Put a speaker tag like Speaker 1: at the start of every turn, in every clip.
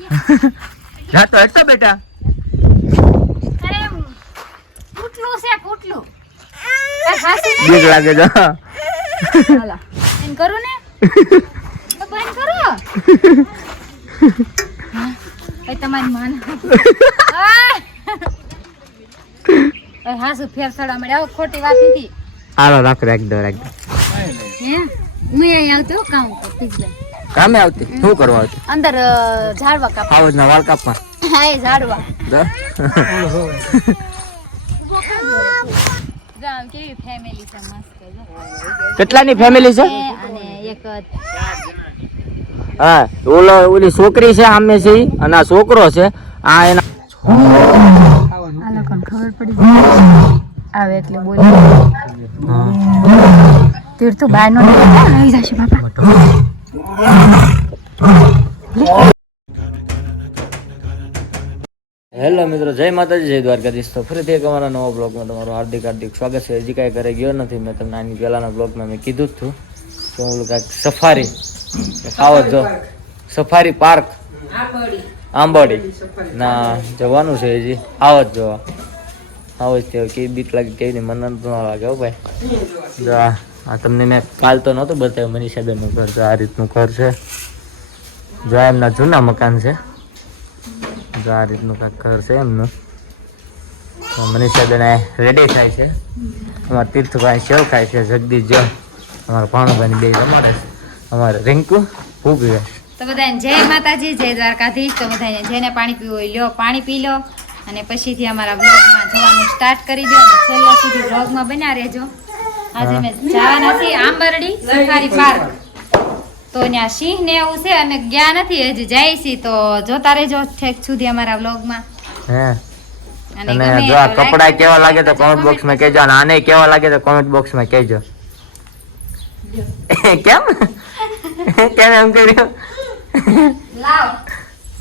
Speaker 1: જા તો હેઠો બેટા.
Speaker 2: પૂટલું છે પૂટલું. કઈ હાસી નહીં
Speaker 1: બીક લાગે છે
Speaker 2: એમ કરું ને. તો બંધ કરો. એ તમારી માન. એ હાસુ ફેર મળ્યા મળે ખોટી વાત નથી.
Speaker 1: હાલો રાખ રાખ દો રાખ દો.
Speaker 2: હે? હું અહીં આવતો કામ કરતી જ જાય.
Speaker 1: કામે આવતી? શું કરવા આવતી?
Speaker 2: અંદર ઝાડવા કાપ
Speaker 1: આવો ના વાળ કાપવા?
Speaker 2: હા એ ઝાડવા.
Speaker 1: કેટલાની ફેમિલી છે? હા ઓલો ઓલી છોકરી છે આમે છે અને આ છોકરો છે. આ એના
Speaker 2: આ લોકોને ખબર પડી આવે એટલે બોલે. તીર્થ બાય નો નીકળતા જશે બાપા.
Speaker 1: હેલો મિત્રો, જય માતાજી, જય દ્વારકાધીશ. તો ફરીથી એક અમારા નવા બ્લોગમાં તમારું હાર્દિક હાર્દિક સ્વાગત છે. હજી કાંઈ ઘરે ગયો નથી, મેં તમને આની પહેલાના બ્લોગમાં મેં કીધું જ હતું કે હું કાંઈક સફારી આવો જો સફારી પાર્ક. આંબોડી. ના, જવાનું છે હજી. આવો જ જોવા. આવો જ તે કેવી બીક લાગે, કેવી મને ન લાગે હો ભાઈ. જો આ તમને મેં કાલ તો નહોતું બતાવ્યું મનીષાબેનનું ઘર જો આ રીતનું ઘર છે. જો આ એમના જૂના મકાન છે. જો આ રીતનું કાંઈક ઘર છે એમનું. તો મનીષાબેન રેડી થાય છે. અમારા તીર્થભાઈ સેવ ખાય છે, જગદીશ જો. અમારા ભાણુભાઈ બે રમાડે છે. અમારે રિંકુ છે
Speaker 2: તો બધાને જય માતાજી, જય દ્વારકાધીશ. તો બધાને જેને પાણી પીવું હોય લ્યો, પાણી પી લો. અને પછીથી અમારા બ્લોગમાં જવાનું સ્ટાર્ટ કરી દો અને છેલ્લા સુધી બ્લોગમાં બન્યા રહેજો. આજે મેં જવાના છીએ આંબરડી સફારી પાર્ક. તો ત્યાં સિંહ ને એવું છે અમે ગયા નથી હજી જાય છે તો જોતા રહેજો ઠેક સુધી અમારા બ્લોગમાં
Speaker 1: હે.
Speaker 2: અને
Speaker 1: જો આ કપડા કેવા લાગે તો કોમેન્ટ બોક્સ બોક્સમાં કહેજો અને આને કેવા લાગે તો કોમેન્ટ બોક્સમાં કહેજો. કેમ? કેમ એમ કર્યું?
Speaker 2: લાવ.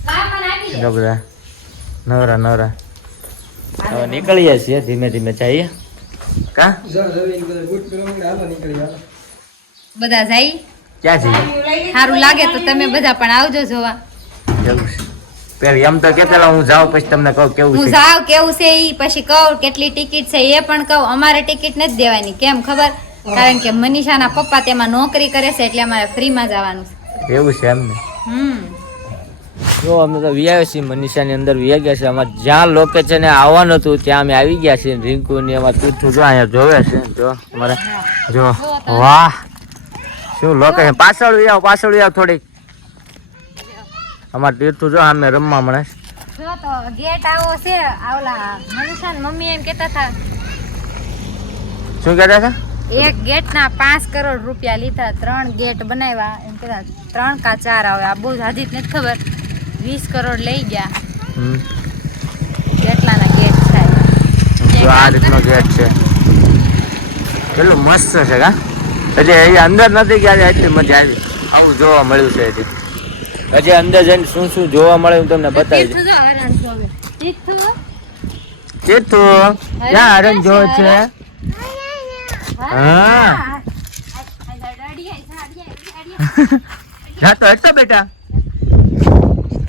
Speaker 2: લાવ મને આપી દે.
Speaker 1: નવરા નવરા. હવે નીકળીએ છીએ ધીમે ધીમે જઈએ. કા?
Speaker 2: બધા જાય?
Speaker 1: ક્યાં જઈએ
Speaker 2: સારું લાગે તો તમે બધા પણ આવજો જોવા.
Speaker 1: પેલી એમ તો કેતા હું જાઉં પછી તમને કહું કેવું
Speaker 2: હું
Speaker 1: છે.
Speaker 2: કેવું છે ઈ? પછી કહું કેટલી ટિકિટ છે એ પણ કહું. અમારે ટિકિટ નથી દેવાની કેમ ખબર? કારણ કે મનીષાના પપ્પા તેમાં નોકરી કરે છે એટલે અમારે ફ્રીમાં જવાનું છે.
Speaker 1: એવું છે એમ ને.
Speaker 2: હમ.
Speaker 1: જો અમે તો વ્યાયા છીએ મનીષાની અંદર વ્યા ગયા છે અમારે જ્યાં લોકેશન આવવાનું હતું ત્યાં અમે આવી ગયા છીએ. રિંકુ ને અમારે તીર્થું જો અહીંયા જોવે છે. જો અમારે જો વાહ. શું લોકેશન પાછળ વિયા પાછળ વિયા થોડીક. અમારે તીર્થું જો અમે રમવા મળે.
Speaker 2: જો તો ગેટ આવો છે આવલા મનીષા મમ્મી એમ કહેતા હતા.
Speaker 1: શું કહેતા હતા?
Speaker 2: એક ગેટના પાંચ કરોડ રૂપિયા લીધા ત્રણ ગેટ બનાવ્યા. એમ કેતા ત્રણ કા ચાર આવે. આ બહુ હાજી જ નથી ખબર. વીસ કરોડ લઈ ગયા. કેટલાના ગેટ છે
Speaker 1: જો આ રીતનો ગેટ છે. કેટલું મસ્ત છે કા? એટલે અહીંયા અંદર નથી ગયા એટલી મજા આવી. આવું જોવા મળ્યું છે હજી. હજી અંદર જઈને શું શું જોવા મળે હું તમને બતાવી દઉં
Speaker 2: જોવે.
Speaker 1: ચેતુ ક્યાં હરણ જો છે? હા. તો હેઠો બેટા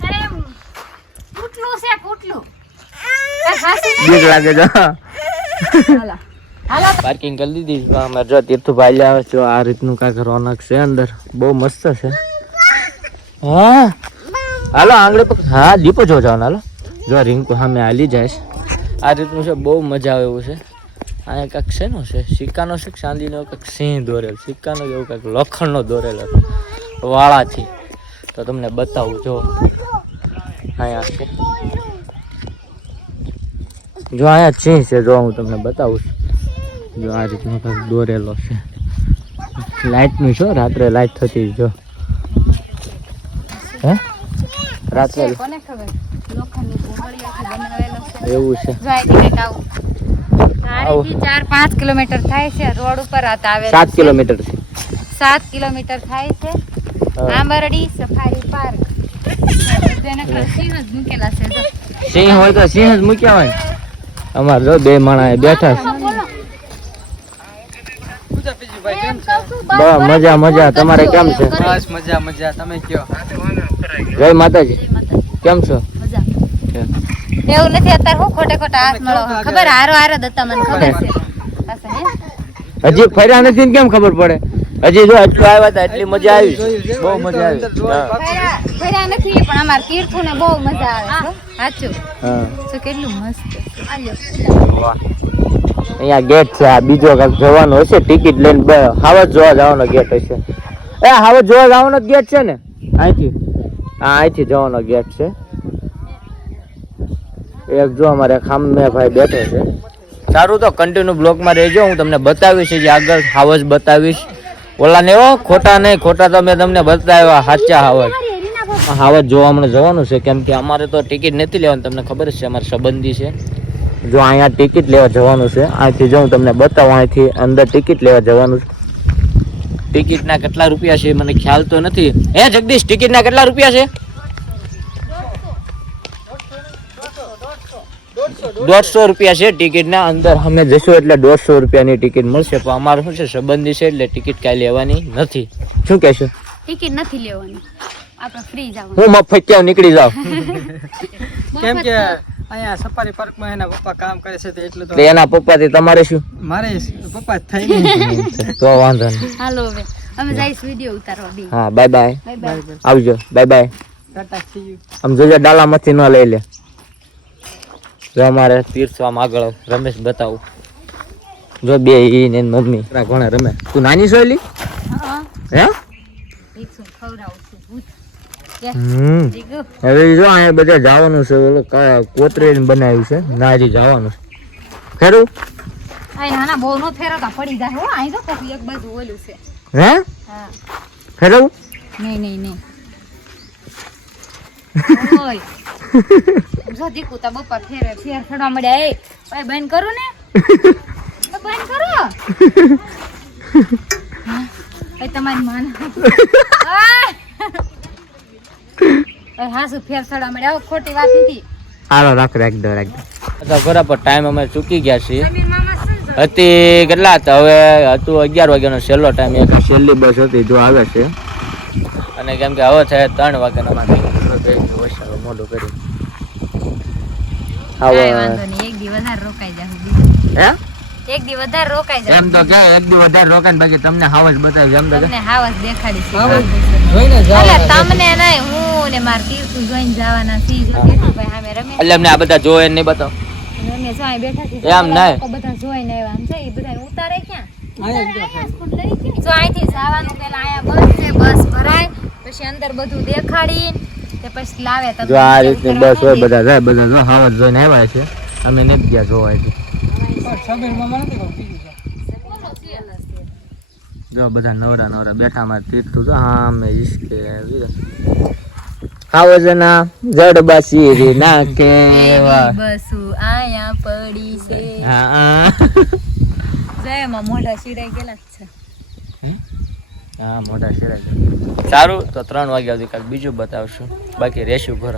Speaker 2: અરે, પૂટલું છે પૂટલું કઈ હાસી નહીં?
Speaker 1: બીક લાગે છે.
Speaker 2: હાલો. હાલો
Speaker 1: પાર્કિંગ કરી દીધી અમે જો તીર્થભાઈ આવે છે. આ રીતનું કાંઈક રોનક છે અંદર. બહુ મસ્ત છે. હા. હાલો આંગળી પર હા દીપો જો જવાનું. હાલો. જો રિંકુ સામે હાલી જાય આ રીતનું છે. બહુ મજા આવે એવું છે. અહીંયા કાંઈક શેનો છે? સિક્કાનો છે ચાંદીનો? કાંઈક સિંહ દોરેલ. સિક્કાનો એવું કાંઈક લોખંડનો દોરેલો છે. વાળાથી. તો તમને બતાવું જો. અહીંયા છે. જો અહીંયા સિંહ છે જો હું તમને બતાવું છું. જો આ રીતનો કંઈક દોરેલો છે. લાઇટનું છો રાત્રે લાઇટ થતી જો. હે? રાત્રે એવું છે.
Speaker 2: આવું. ચાર પાંચ કિલોમીટર થાય છે રોડ ઉપર આ આવેલું
Speaker 1: સાત કિલોમીટર છે.
Speaker 2: સાત કિલોમીટર થાય છે. Ambardi safari park. સિંહ
Speaker 1: હોય તો સિંહ જ મૂક્યા હોય. અમારે જો બે માણા બેઠા છે. મજા મજા. તમારે કેમ છે?
Speaker 3: બસ મજા મજા. તમે કયો?
Speaker 1: જય માતાજી. કેમ છો?
Speaker 2: એવું નથી અત્યારે હું ખોટે ખોટા હાથ મળો. ખબર હારો હારો દત્તા મને ખબર છે.
Speaker 1: હજી ફર્યા નથી ને કેમ ખબર પડે? હજી જો અટકો આવ્યા હતા એટલી મજા આવી. બહુ મજા આવી.
Speaker 2: ફર્યા નથી પણ અમાર તીર્થો ને બહુ મજા આવે છે. સાચું? તો કેટલું મસ્ત. છે. આલ્યો.
Speaker 1: વાહ અહીંયા ગેટ છે આ બીજો કાંક જવાનો હશે ટિકિટ લઈને બે હાવજ જોવા જવાનો ગેટ હશે. એ હાવજ જોવા જવાનો ગેટ છે ને? અહીંથી. હા અહીંથી જવાનો ગેટ છે. એક જો અમારે ખામે ભાઈ બેઠો છે. સારું તો કન્ટિન્યુ બ્લોકમાં રહેજો હું તમને બતાવીશ જે આગળ હાવજ બતાવીશ. ઓલા ને ખોટા નહીં ખોટા તો મેં તમને બતાવ્યા સાચા હાવજ. આ હાવજ જોવા મને જવાનું છે. કેમ કે અમારે તો ટિકિટ નથી લેવાની. તમને ખબર છે, અમારે સંબંધી છે. જો અહીંયા ટિકિટ લેવા જવાનું છે. અહીંથી જો હું તમને બતાવું, અહીંથી અંદર ટિકિટ લેવા જવાનું છે. ટિકિટના કેટલા રૂપિયા છે મને ખ્યાલ તો નથી. હે, જગદીશ, ટિકિટના કેટલા રૂપિયા છે? દોઢસો રૂપિયા છે ટિકિટના. અંદર અમે જશું એટલે દોઢસો રૂપિયાની ટિકિટ મળશે. પણ અમારે શું છે, સંબંધી છે એટલે ટિકિટ કાંઈ લેવાની નથી. શું કહેશો?
Speaker 2: ટિકિટ નથી લેવાની. આપણે ફ્રી જાવ
Speaker 1: હું મફત ક્યાં નીકળી જાવ
Speaker 3: કેમ કે અહીંયા સફારી પાર્કમાં એના પપ્પા કામ કરે છે તે એટલે તો
Speaker 1: એના પપ્પાથી તમારે શું?
Speaker 3: મારે પપ્પા જ થાય
Speaker 1: તો વાંધો નહીં.
Speaker 2: હાલો હવે. અમે જઈશ વિડિયો ઉતારવા બી.
Speaker 1: હા બાય બાય
Speaker 2: બાય
Speaker 1: આવજો. બાય બાય
Speaker 3: ટાટા.
Speaker 1: આમ જોજો ડાલામાંથી ન લઈ લે. જો અમારે તીર્થ આમ આગળ રમેશ બતાવું. જો બે ઈ ને એની મમ્મી. ઘણા રમે? તું નાની સોયલી
Speaker 2: હા
Speaker 1: હે.
Speaker 2: ખવડાવું.
Speaker 1: હવે જો અહીંયા બધા જવાનું છે ઓલો કા- કોતરીને બનાવ્યું છે. ના હજી જવાનું
Speaker 2: આય નાના બહુ નો ફેરવતા પડી જાય હો અહીં જો કોક એક બાજુ ઓલું છે.
Speaker 1: હે?
Speaker 2: હા.
Speaker 1: ખરું?
Speaker 2: નહીં નહીં નહીં. ઓય. જો દીકુ તા બપા ફેરે ફેર ફેરવા મળ્યા. એ ભાઈ બંધ કરો ને. બંધ કરો. હા, એ તમારી માન. હાસુ ફેર ફેરવા મળ્યા ખોટી વાત નથી.
Speaker 1: હાલો રાખ રાખ દો રાખ દો. ખરા પર ટાઈમ અમે ચૂકી ગયા છીએ.
Speaker 2: સમીર મામા શું છે?
Speaker 1: હતી કેટલા હતા? હવે હતું અગિયાર વાગ્યાનો છેલ્લો ટાઈમ એક છેલ્લી બસ હતી જો આવે છે. અને કેમ કે હવે થાય ત્રણ વાગ્યાના માટે મોઢું કરી
Speaker 2: કાંઈ એક દી રોકાઈ જાવ એક દી વધારે રોકાઈ જાવ
Speaker 1: એમ તો કે એક દી વધારે રોકાણ બાકી તમને હાવજ બતાવી એમ તો
Speaker 2: તમને હાવસ દેખાડી છે.
Speaker 3: હાવસ. જોઈને જાઓ.
Speaker 2: અલે તમને નહીં હું ને માર તીર્થું જોઈને જવાના સી જો તીર્થુભાઈ સામે રમે
Speaker 1: એટલે અમને આ બધા જોવે ને બતાવ.
Speaker 2: રમે જો અહીં બેઠા છે
Speaker 1: એમ
Speaker 2: ના બધા જોઈને આવ્યા. આમ છે એ બધાને ઉતારે ક્યાં?
Speaker 3: જ
Speaker 2: અહીંથી જવાનું પેલા અહીંયા બસ છે બસ ભરાય. પછી અંદર બધું દેખાડી તે પછી લાવે તમને
Speaker 1: જો આ રીતની બસ હોય બધા. જાય બધા જો હા જોઈને આવ્યા છે. અમે નથી ગયા જોવા
Speaker 3: છે.
Speaker 1: જો બધા નવરા નવરા બેઠા માં તીર્થું. જો હા મેં ઈશ્કે હાવજના જડબાસી રી ના
Speaker 2: કેવા. બસુ આયા પડી છે.
Speaker 1: હા
Speaker 2: જો એમાં મોઢા શિરાઈ ગયેલા છે.
Speaker 1: હા? મોટા શેરાય સારું તો ત્રણ વાગ્યા સુધી કાંઈક બીજું બતાવશું. બાકી રેશું ઘર.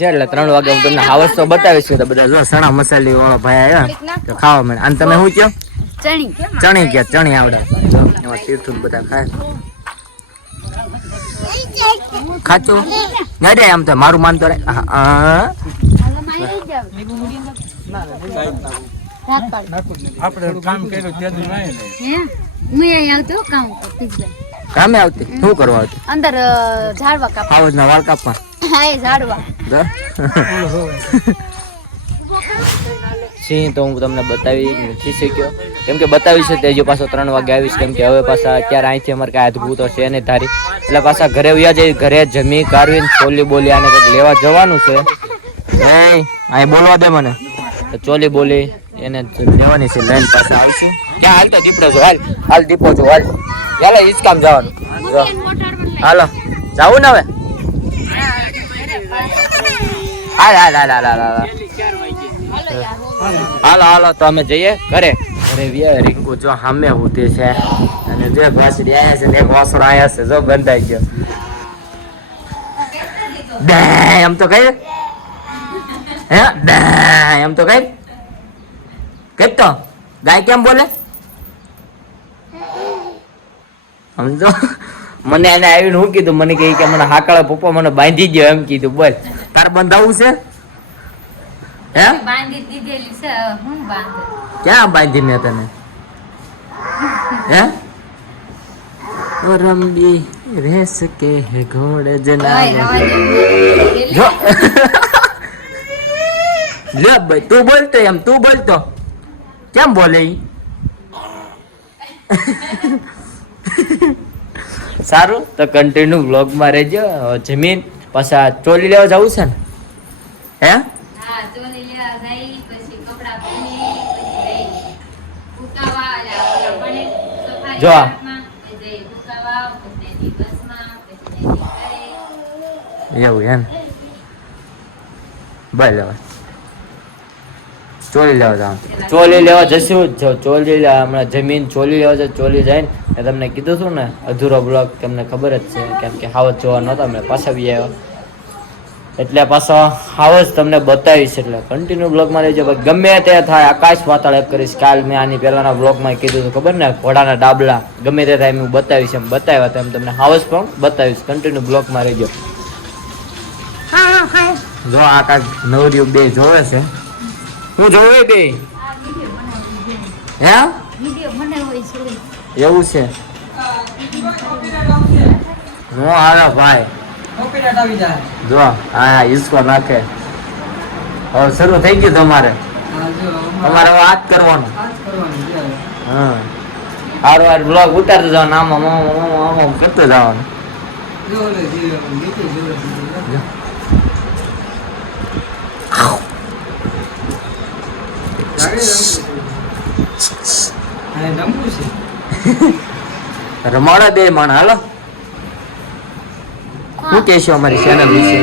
Speaker 1: એટલે ત્રણ વાગે હું તમને હાવસ તો બતાવીશ તો બધા જો સણા મસાલી વાળો ભાઈ આવ્યા તો ખાવા મને અને તમે શું કહો
Speaker 2: ચણી
Speaker 1: ચણી કે ચણી આવડે. જો, એમાં તીર્થું બધા ખાય. ખાચું નહીં રે આમ તો મારું માનતો રે. હા, હા.
Speaker 3: આપણે કામ કર્યું ત્યાં જ નહીં. ને.
Speaker 2: હે હું અહીં આવતો?
Speaker 1: શું કરવા આવતી?
Speaker 2: અંદર ઝાડવા કાપવા.
Speaker 1: હાવજ ના વાળ કાપવા?
Speaker 2: હા એ ઝાડવા.
Speaker 1: જો. સિંહ તો હું તમને બતાવી નથી શક્યો. કેમ કે બતાવી છે તે હજી પાછો ત્રણ વાગે આવીશ. કેમ કે હવે પાછા અત્યારે અહીંથી અમારે કાંઈ અદભુતો છે નહીં તારી એટલે પાછા ઘરે વ્યા જઈ, ઘરે જમી કારવીને ચોલી બોલી આને કંઈક લેવા જવાનું છે. નહીં, અહીં બોલવા દે મને. ચોલી બોલી એને લેવાની છે. લઈને પાછા આવીશું. ક્યાં હાલ તો દીપડો છો? હાલ હાલ દીપો છો, હાલ. ચાલો, ઈ જ કામ જવાનું. હાલો, જવું ને હવે? હાલ હાલ હાલ હાલ હાલ હાલ. હાલો હાલો, તો અમે જઈએ ઘરે. ઘરે વ્યા રીંકુ, જો સામે ઉતી છે. અને જે ભાસડી આયા છે ને એક વાસણો છે, જો બંધાઈ ગયો. એમ તો કઈ? હે? એમ તો કઈ? કઈ તો? ગાય કેમ બોલે? સમજો? મને એને આવીને હું કીધું, મને કે મને હાકળા પપ્પા મને બાંધી ગયો એમ કીધું, બોલ. તાર બંધાવું છે? હે?
Speaker 2: બાંધી દીધેલી છે હું બાંધે?
Speaker 1: ક્યાં બાંધીને તને? હે? રંબી રેસ કે હે ઘોડ જના જો. લે ભાઈ તું બોલતો એમ તું બોલતો. કેમ બોલે? સારું તો કન્ટિન્યુ વ્લોગમાં રહેજો. જમીન પાછા ચોલી લેવા જવું છે ને? હે?
Speaker 2: હા, ચોલી લેવા જાય, પછી કપડાં પહેરી, પછી જઈ ફૂંકાવા, એટલે આપણા બને
Speaker 1: જો આ.
Speaker 2: પાર્કમાં, પછી જઈ ફૂંકાવા, પછી બસમાં, પછી
Speaker 1: એવું એમ? લેવા. ચોલી લેવા જવાનું ચોલી લેવા જશું જો. ચોલી લેવા હમણાં જમીન ચોલી લેવા જાય ચોલી જાય મેં તમને કીધું હતું ને અધૂરો બ્લોક તમને ખબર જ છે કેમ કે હાવજ જોવા નહોતા મેં પાછા બી આવ્યો. એટલે પાછો હાવજ તમને બતાવીશ એટલે કન્ટિન્યુ બ્લોગમાં રહેજો. ભાઈ ગમે તે થાય આકાશ પાતાળ એપ કરીશ. કાલ મેં આની પહેલાંના બ્લોગમાં કીધું હતું ખબર ને? ઘોડાના ડાબલા. ગમે તે થાય હું બતાવીશ એમ. બતાવ્યા તો એમ તમને હાવજ પણ બતાવીશ. કન્ટિન્યુ બ્લોગમાં રહેજો. જો આકાશ નવરીઓ બે જોવે છે. હું જોવે બે? હે? એવું છે. હું હારા ભાઈ.
Speaker 3: કોપીરાઇટ આવી જાય.
Speaker 1: જો હા હિસ્કો નાખે. હવે શરૂ થઈ ગયું તમારે. તમારે હવે આ જ કરવાનું હા. હારું વાર બ્લોગ ઉતારતો જવાનું આમાં આમાં આમાં આમ જવાનું. રમાડા બે માણ હાલો. શું કહેશો અમારી ચેનલ વિશે?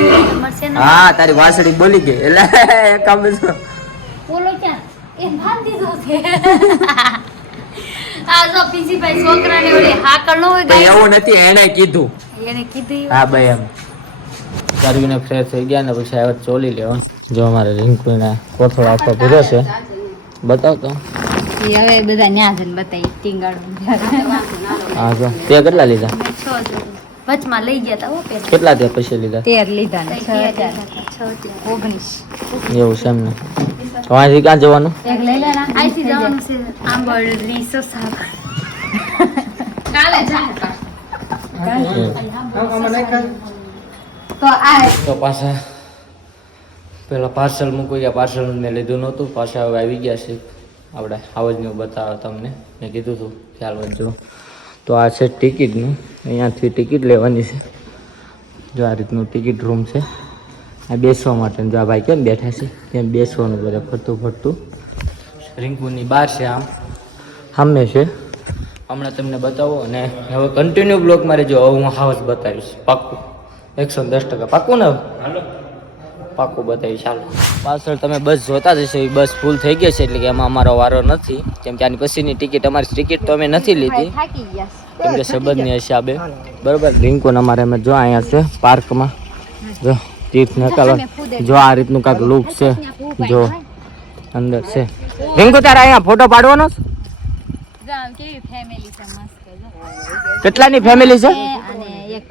Speaker 1: હા તારી વાસળી બોલી ગઈ. એટલે એક કામ
Speaker 2: બોલો ક્યાં? એ ભાન દીધો છે.
Speaker 1: એવું નથી એને કીધું.
Speaker 2: એને કીધું.
Speaker 1: હા ભાઈ એમ. કરવીને ફ્રેશ થઈ ગયા ને પછી આવ્યા ચોલી લેવા. જો અમારે રિંકુને કોથળો આખો પૂરો છે. બતાવ તો.
Speaker 2: હવે બધા ન્યા જઈને બતાવી ટીંગાડું.
Speaker 1: હા જો. તે કેટલા લીધા?
Speaker 2: વચમાં લઈ ગયા તા હો
Speaker 1: કેટલા તે પછી લીધા?
Speaker 2: તેર લીધા ને ઓગણીસ.
Speaker 1: એવું છે એમને અહીંથી ક્યાં જવાનું?
Speaker 2: એક લઈ લેના અહીંથી જવાનું છે આંબરડી સોસાગર કાલે જાય તો આ
Speaker 1: તો પાછા પેલા પાર્સલ મૂકી ગયા. પાર્સલ મેં લીધું નહોતું. પાછા હવે આવી ગયા છે. આપણે આવજનું બતાવો તમને. મેં કીધું હતું ખ્યાલ વચ્ચે તો આ છે ટિકિટનું. અહીંયાથી ટિકિટ લેવાની છે. જો આ રીતનું ટિકિટ રૂમ છે. આ બેસવા માટે જો આ ભાઈ કેમ બેઠા છે? કેમ બેસવાનું બધા ફરતું ફરતું? રિંકુની બહાર છે આમ. સામે છે. હમણાં તમને બતાવો અને હવે કન્ટિન્યુ બ્લોક મારે જો હું હાઉસ બતાવીશ પાક્કું. એકસો દસ ટકા. પાક્કું ને હાલો. પાક્કું બતાવી ચાલો. પાછળ તમે બસ જોતા જશો એ બસ ફૂલ થઈ ગઈ છે એટલે કે એમાં અમારો વારો નથી. કેમ કે આની પછીની ટિકિટ અમારી ટિકિટ તો અમે નથી લીધી.
Speaker 2: થાકી ગયા.
Speaker 1: કેમ કે સંબંધની હિસાબે બરોબર? રિંકુન અમારે અમે જો અહીંયા છે પાર્કમાં. જો તીર્થ નકાલ. જો આ રીતનું કાંઈક લુક છે. જો અંદર છે. રિંકુ તારે અહીંયા ફોટો પાડવાનો છે?
Speaker 2: જો આમ કેવી ફેમિલી છે મસ્ત. જો.
Speaker 1: કેટલાની ફેમિલી છે?
Speaker 2: એક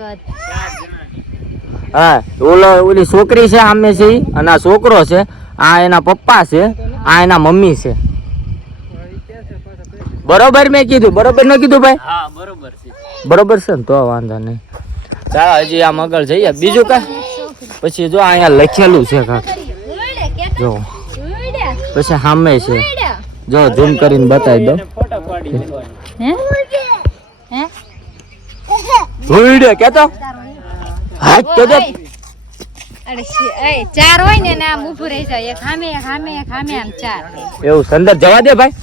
Speaker 1: હા ઓલો ઓલી છોકરી છે સામે છે અને આ છોકરો છે આ એના પપ્પા છે આ એના મમ્મી છે. બરોબર મેં કીધું બરોબર ન કીધું ભાઈ?
Speaker 3: હા બરોબર છે.
Speaker 1: બરોબર છે ને તો વાંધો નહીં. ચાલો હજી આ મગર જઈએ. બીજું કા? પછી જો અહીંયા લખેલું છે કાંક. જો. પછી સામે છે. જો ઝૂમ કરીને બતાવી દો.
Speaker 2: હે? હે?
Speaker 1: કેતો? હા તો
Speaker 2: અરે એ ચાર હોય ને એને આમ ઊભું રહી જાય. એક હામે એક હામે એક હામે આમ ચાર.
Speaker 1: એવું સંદર જવા દે ભાઈ.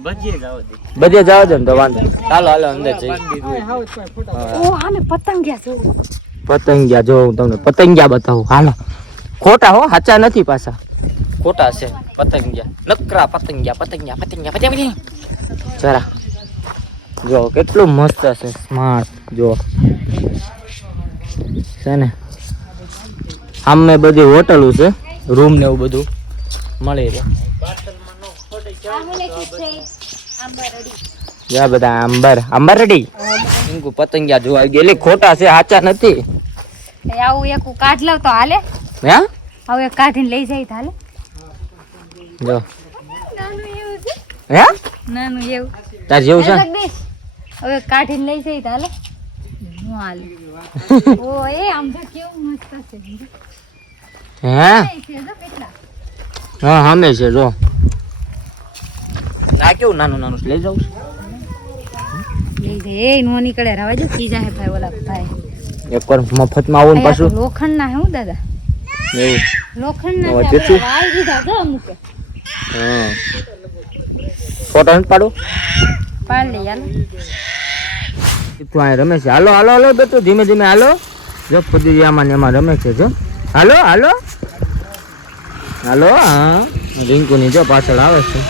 Speaker 3: દે.
Speaker 1: બધે જવા દે ને તો વાંધો. ચાલો હાલો અંદર જઈ.
Speaker 2: ઓ સામે પતંગિયા જો
Speaker 1: પતંગિયા જો હું તમને પતંગિયા બતાવું. હાલો. ખોટા હો સાચા નથી પાછા. ખોટા છે પતંગિયા. નકરા પતંગિયા પતંગિયા પતંગિયા પતંગિયા. જરા. જો કેટલું મસ્ત છે સ્માર્ટ. જો. છે ને? સામે બધી હોટલું છે રૂમ ને એવું બધું મળી રહે. જા બધા આંબર. આંબર રેડી? ઇંગુ પતંગિયા જોવા ગયેલી. ખોટા છે સાચા નથી.
Speaker 2: આવું એક કાઢ લઉં તો હાલે.
Speaker 1: હે?
Speaker 2: આવું એક કાઢીને લઈ જાય હાલે.
Speaker 1: જો.
Speaker 2: નાનું એવું છે.
Speaker 1: હે?
Speaker 2: નાનું એવું.
Speaker 1: તાર જેવું છે?
Speaker 2: હવે કાઢીને લઈ જાય હાલે. હું ઓ એ આમ તો કેવું મસ્ત છે.
Speaker 1: હે?
Speaker 2: જો કેટલા?
Speaker 1: હા સામે છે જો. આ કેવું નાનું નાનું લઈ જાઉં
Speaker 2: લઈ જાય. એ નો નીકળે. રવા જો ખીજા હે ભાઈ ઓલા ભાઈ.
Speaker 1: એકવાર મફતમાં આવું પાછું.
Speaker 2: લોખંડ ના હું દાદા? લોખંડ ના
Speaker 1: જેથી?
Speaker 2: દીધા અમુકે.
Speaker 1: હા. ફોટો પાડો
Speaker 2: પાડ લે
Speaker 1: તું અહીંયા રમે છે? હાલો હાલો હાલો બેટું ધીમે ધીમે હાલો. જો આમાં ને એમાં રમે છે જો. હાલો હાલો. હાલો હા. રિંકુની જો પાછળ આવે છે.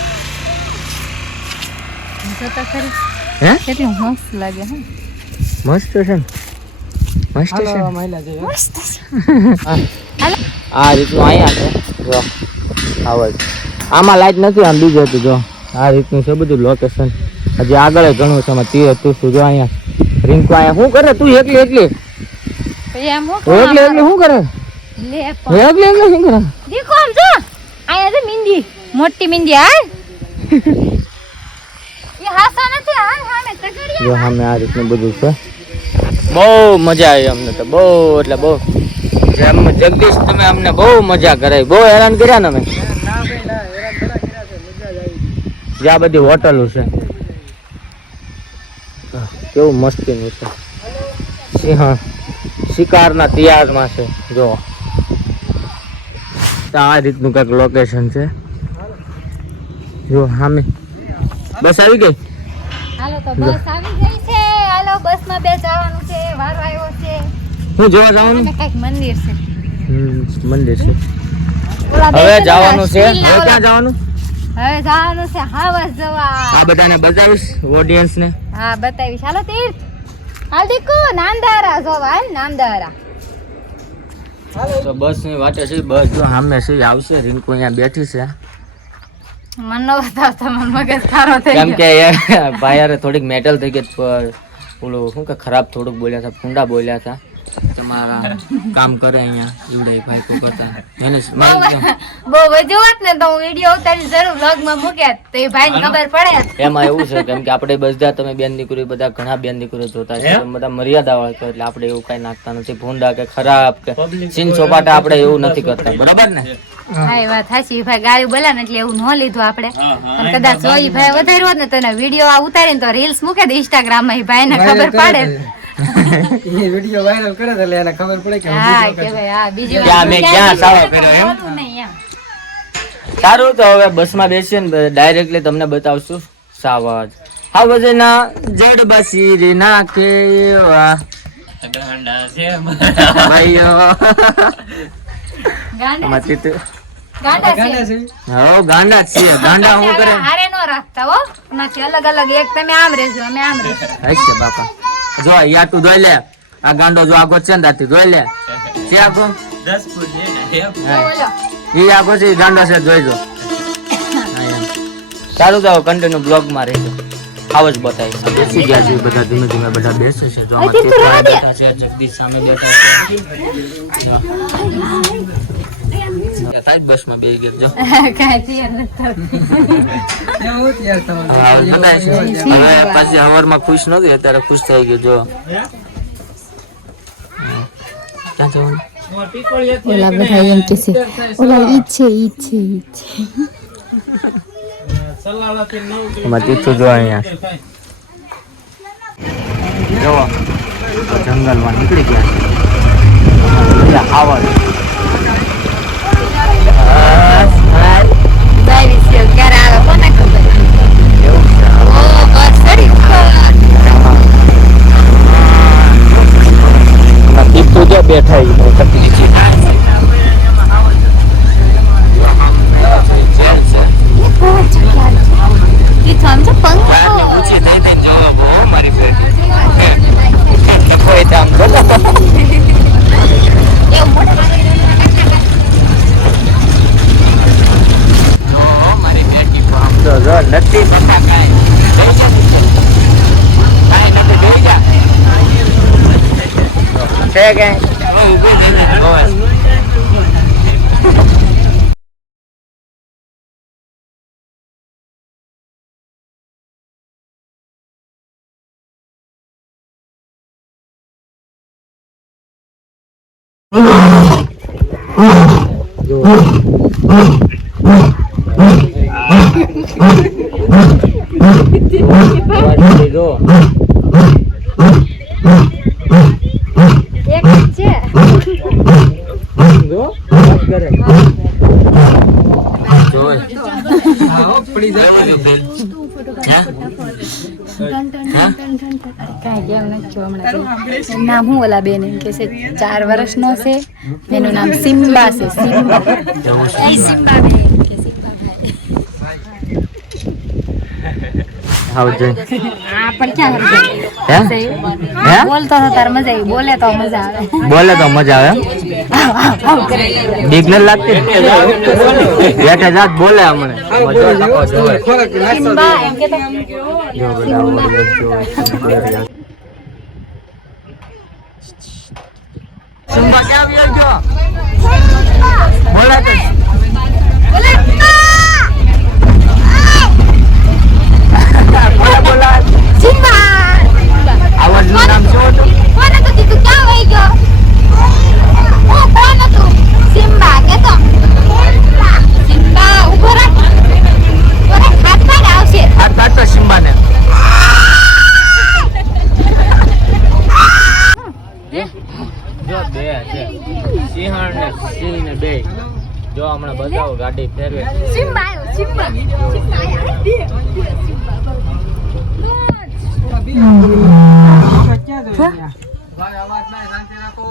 Speaker 1: હે
Speaker 2: કેટલું મસ્ત લાગે હે?
Speaker 1: મસ્ત છે ને? મસ્ત છે
Speaker 3: મહિલા જેવી
Speaker 2: મસ્ત
Speaker 1: હા. આ રીતનું અહીંયા છે. જો. આવો આમાં લાઈટ નથી આમ બીજું હતું જો. આ રીતનું છે બધું લોકેશન હજી આગળ ઘણું છે તીર તું શું જો અહીંયા? રિંકુ અહીંયા શું કરે? તું એકલી એકલી?
Speaker 2: હું
Speaker 1: એકલી એકલી શું કરે? એકલી એકલી શું કરે?
Speaker 2: દેખો આમ જો. અહીંયા છે મિંદી. મોટી મિંદી હા એ હાસા નથી હાલ હામે તગડિયા
Speaker 1: જો સામે આ રીતનું બધું છે. બહુ મજા આવી અમને તો બહુ એટલે બહુ. જગદીશ તમે અમને બહુ મજા કરાવી. બહુ હેરાન કર્યા ને અમે.
Speaker 3: ના ભાઈ ના હેરાન થોડા કર્યા છે મજા જ આવી.
Speaker 1: જ્યાં બધી હોટલો છે. કેવું મસ્તીનું છે. સિંહ શિકારના તૈયારમાં છે. જો. આ રીતનું કંઈક લોકેશન છે. જો સામે બસ આવી ગઈ?
Speaker 2: હાલો તો બસ આવી ગઈ છે. હાલો બસમાં બે જવાનું છે. વારો આવ્યો છે.
Speaker 1: હું જોવા
Speaker 2: જવાનું? કંઈક મંદિર છે.
Speaker 1: મંદિર છે. હવે જવાનું છે. ક્યાં જવાનું?
Speaker 2: હવે જવાનું છે હાવસ જવા.
Speaker 1: આ બધાને બતાવીશ ઓડિયન્સ ને.
Speaker 2: હા બતાવીશ. હાલો તીર્થ. હાલ દીકુ નામદારા જોવા હાલ નામદારા.
Speaker 1: તો બસની વાટે છે બસ જો સામે છે આવશે રિંકુ અહીંયા બેઠી છે.
Speaker 2: મનનો બતાવતા મન મગજ સારો થઈ
Speaker 1: કેમ કે યાર ભાઈ થોડીક મેટલ થઈ ગઈ ઓલું શું કે ખરાબ થોડુંક બોલ્યા હતા ફૂંડા બોલ્યા હતા. તમારા કામ કરે અહીંયા એવડે ભાઈ કો કરતા. એને
Speaker 2: બહુ વધુ ને તો હું વીડિયો ઉતારી જરૂર vlog માં મૂક્યા તો એ ભાઈ ખબર પડે
Speaker 1: એમાં એવું છે કેમ કે આપણે બધા તમે બેન દીકરી બધા ઘણા બેન દીકરીઓ જોતા છે બધા મર્યાદા વાળા એટલે આપણે એવું કઈ નાખતા નથી. ભૂંડા કે ખરાબ કે સીન ચોપાટા આપણે એવું નથી કરતા. બરાબર ને?
Speaker 2: હા એ વાત સાચી. ભાઈ ગાયું બોલા ને એટલે એવું ન લીધું આપણે. કદાચ જો ભાઈ વધારે હોત ને તો એના વીડિયો આ ઉતારીને તો રીલ્સ મૂકે દે ઇન્સ્ટાગ્રામમાં ભાઈ ને ખબર પડે.
Speaker 3: વીડિયો વાયરલ કરે એટલે એને ખબર પડે કે
Speaker 2: હા કે ભાઈ હા બીજી
Speaker 1: ત્યાં મેં ક્યાં સારો કર્યો એમ? સારું તો હવે બસમાં બેસીએ ને ડાયરેક્ટલી તમને બતાવશું. સાવજ હાવજના જડ બસી ના કેવા ભાઈઓ.
Speaker 2: ગાંડા
Speaker 1: આમાં તીતું
Speaker 2: ગાંડા છે.
Speaker 3: ગાંડા છે?
Speaker 1: હો ગાંડા જ ગાંડા હું કરે?
Speaker 2: હારે નો રાખતા હો. એમાંથી અલગ અલગ એક તમે આમ રહેજો અમે આમ રહેશું.
Speaker 1: હશે બાપા. જો યા તું જોઈ લે. આ ગાંડો જો આગો છે ને તારથી જોઈ લે. છે આગો? હા.
Speaker 2: બોલો.
Speaker 1: એ આગો છે ગાંડો છે જોઈજો સારું તો કન્ટિન્યુ બ્લોગમાં રહેજો. આવ જ બતાવીશ બેસી ગયા છે બધા ધીમે ધીમે બધા બેસે છે. જો આમાં. બેઠા છે જગદીશ સામે બેઠા છે. થાય બસમાં બેસી ગયા જો છે. હવે પાછી હવારમાં ખુશ નથી અત્યારે ખુશ થઈ ગયો જો. ક્યાં જવાનું?
Speaker 2: ઓલા બધા એમ કે છે ઓલા ઈ છે ઈ છે ઈ છે.
Speaker 1: એમાં તીથું જો અહીંયા. જુઓ જંગલમાં નીકળી ગયા આવડ
Speaker 2: બાવીસ છે ક્યારે આવે કોને ખબર
Speaker 1: એવું છે
Speaker 2: ઓ બસ સડી ઉપર.
Speaker 1: એમાં તીથું જો બેઠા ઈ બહુ તકલીફ છે.
Speaker 2: ઈ તો આમ છે પંખો
Speaker 1: ઊંચી થઈ થઈને જોવા બહુ મારી બેટી કોઈ તો આમ જો
Speaker 2: એવું મોટે ભાગે
Speaker 1: હે કઈ જો
Speaker 2: એક જ છે
Speaker 1: જો વાત કરે
Speaker 3: હા, પડી જાય
Speaker 2: કાંઈ જો હમણાં નામ હું ઓલા બેન એમ કે છે ચાર વર્ષનો છે. એનું નામ સિમ્બા છે સિમ્બા. સિમ્બા બોલે તો મજા આવે.
Speaker 1: નથી લાગતી? બેઠે જાત બોલે હમણે.
Speaker 2: સિમ્બા એમ કે
Speaker 1: આવ્યો ગયો? બોલે બતાવો ગાડી ફેરવે
Speaker 3: ક્યાં જોઈ ભાઈ અવાજ ના શાંતિ રાખો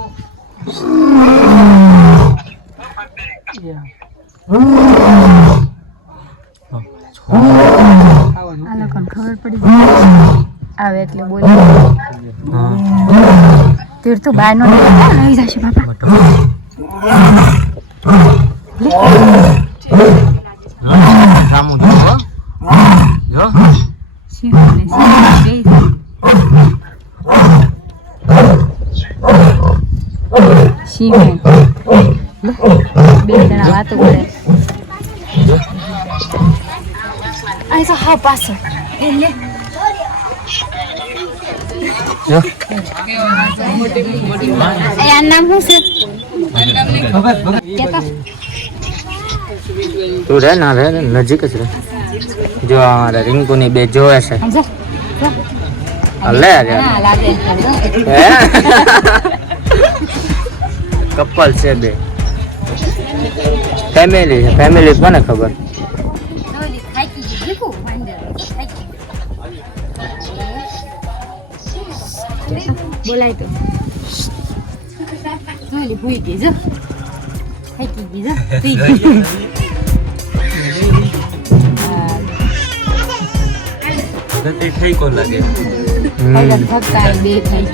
Speaker 2: આ લોકોને ખબર પડી જાય આવે એટલે બોલે તીર્થુ બહાર નો નીકળતા આવી જશે બાપા પાછો આ નામ શું છે?
Speaker 1: તું રે ના રે નજીક જ રે. જો અમારે રિંકુની બે જોવે છે.
Speaker 2: અલે
Speaker 1: આ રે.
Speaker 2: લાગે
Speaker 1: હે? કપલ છે બે. ફેમિલી છે ફેમિલી કોને ખબર?
Speaker 2: બોલાય તો ઓલી ભૂઈ ગઈ જો થાકી ગઈ જો પી ગઈ. ઓલા થકાય બે થઈ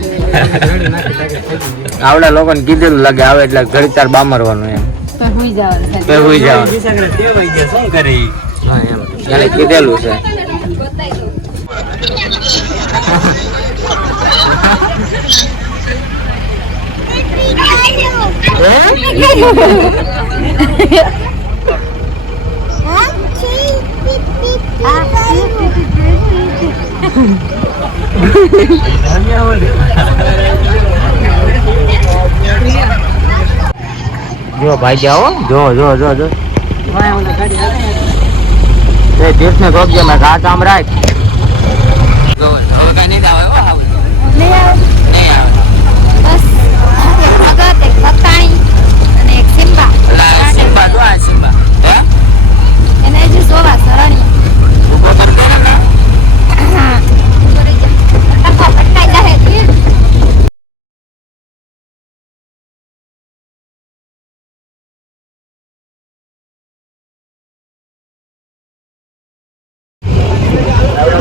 Speaker 1: આવડા લોકોને કીધેલું લાગે આવે એટલે ઘડી તાર બામરવાનું એમ.
Speaker 2: તો હુઈ જવાનું
Speaker 1: તો હોઈ જવાનું હા એમ. એને કીધેલું છે. જો ભાઈ જાઓ જો જો જો જો
Speaker 3: ભાઈ ઓલા ગાડી આવે
Speaker 1: એ તીર્થ ને રોકજે મેં આ કામ રાખ હવે કઈ નહીં આવે હો આવું.
Speaker 2: નહીં આવે.
Speaker 1: નહીં આવે
Speaker 2: બસ એક એક ભક્તાણી અને એક સિમ્બા.
Speaker 1: સિમ્બા જો આ સિમ્બા. હે?
Speaker 2: એને હજી જોવા સરણી.
Speaker 1: ઊભો તો કરે ને.
Speaker 2: ટકો પટકાઈ જાહે તીર.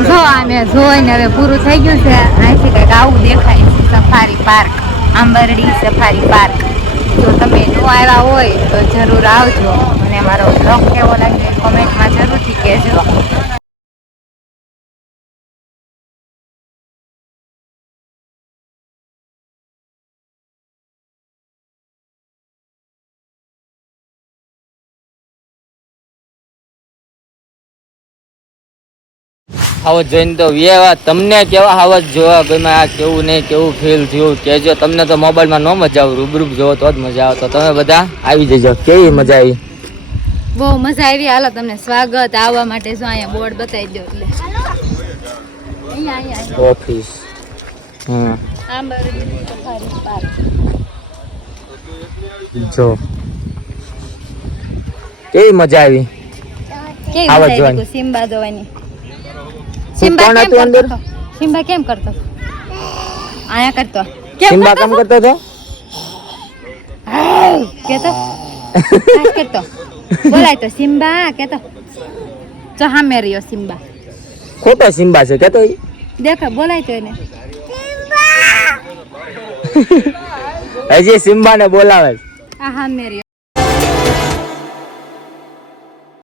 Speaker 2: જો આમે જોઈને હવે પૂરું થઈ ગયું છે. અહીંથી કંઈક આવું દેખાય safari park. Ambardi safari park. જો તમે ન આવ્યા હોય તો જરૂર આવજો. અને મારો બ્લોગ કેવો લાગે કોમેન્ટમાં જરૂરથી કહેજો.
Speaker 1: હાવજ જોઈને તો વ્યવા તમને કેવા હાવજ જોવા ગમે આ કેવું નહીં કેવું ફીલ થયું? કેજો તમને તો મોબાઈલમાં ન મજા આવે રૂબરૂ જોવો તો જ મજા આવે. તો તમે બધા આવી જજો. કેવી મજા આવી?
Speaker 2: બહુ મજા આવી. હાલો તમને સ્વાગત. આવવા માટે જો અહીંયા બોર્ડ બતાવી દો એટલે.
Speaker 1: ઓફિસ જો. કેવી મજા આવી?
Speaker 2: કેવી મજા
Speaker 1: જોવાની.
Speaker 2: સિમ્બા જોવાની? સિમ્બા
Speaker 1: કોણ હતું અંદર?
Speaker 2: સિમ્બા કેમ કરતો આયા કરતો.
Speaker 1: સિમ્બા કામ કરતો હતો?
Speaker 2: કેતો? કેતો. બોલાય તો સિમ્બા કેતો. જો સામે રહ્યો સિમ્બા.
Speaker 1: ખોટો સિમ્બા છે કેતો?
Speaker 2: દેખો બોલાય તો એને.
Speaker 1: હજી સિમ્બા ને બોલાવે
Speaker 2: આ હા રહ્યો.